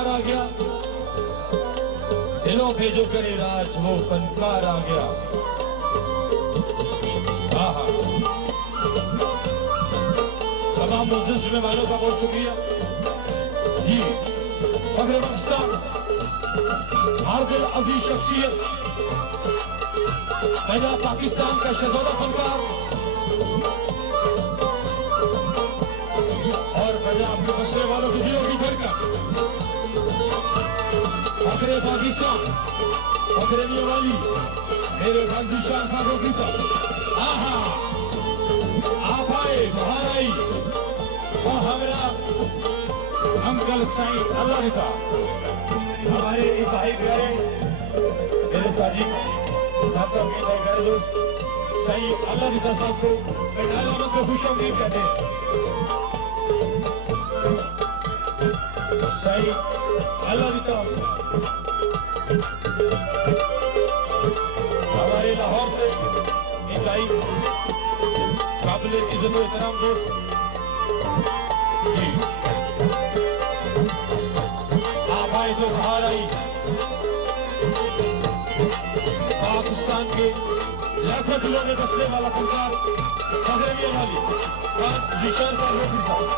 फनकार आ गया, दिलों पे जो करे राज वो फनकार आ गया। तमाम मुअज़्ज़िज़ मेहमानों का बहुत शुक्रिया जी। मगरिब पाकिस्तान आदिल अजीज शख्सियत पंजाब पाकिस्तान का शहज़ादा फनकार और पंजाब के बसने वालों की दिलों की धड़कन मगरिब पाकिस्तान मगरबियों वाली मेरे गांधी शान फारूकी साहब। आप आए बाहर आई और हमारा अंकल साईं अल्लाह का हमारे भाई प्यारे मेरे साजी साहब के प्यारे दोस्त साईं अल्लाह का साहब को पैदाइश को खुशामदीद कहते हैं। साईं अल्लाह का हमारे लाहौर से इंतहाई काबिल इज्जत और एहतराम दोस्त जी। आप आए तो बाहर आई पाकिस्तान के लाखों दिलों में बसने वाला फनकार मगरबियों वाली ज़ेशान फारूकी साहब।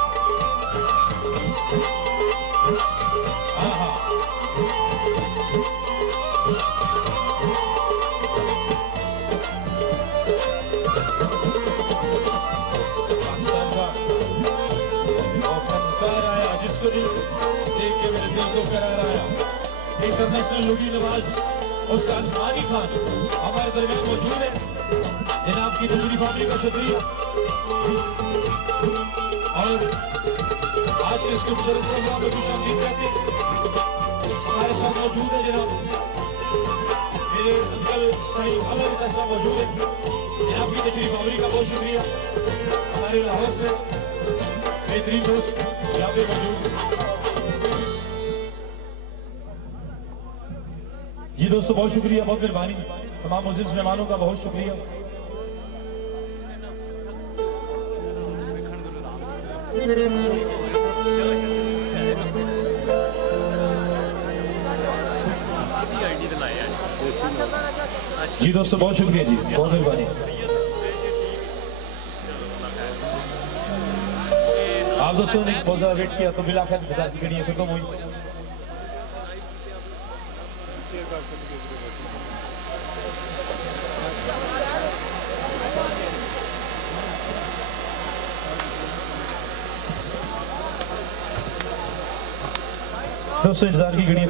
जिसको देख के मेरे दिल को करार आया। इंटरनेशनल लुगी नवाज उस्ताद मानी खान हमारे दरमियान मौजूद है। जनाब की तशरीफ आने का शुक्रिया और आज के इस खूबसूरत प्रोग्राम में भी शामिल करके हमारे साथ मौजूद है जनाब मेरे अंकल साईं अल्लाह का साहब मौजूद है। जनाब की तशरीफ आने का बहुत शुक्रिया। हमारे लाहौर से बेहतरीन दोस्त यहाँ पे मौजूद जी। दोस्तों बहुत शुक्रिया, बहुत मेहरबानी। तमाम मुअज़्ज़िज़ मेहमानों का बहुत शुक्रिया। जी दोस्तों बहुत शुक्रिया जी, बहुत मेहरबानी। आप दोस्तों ने बहुत ज़्यादा वेट किया तो बिलाखिर इंतज़ार की घड़ी खत्म हुई। दोस्तों इंतज़ार की घड़ी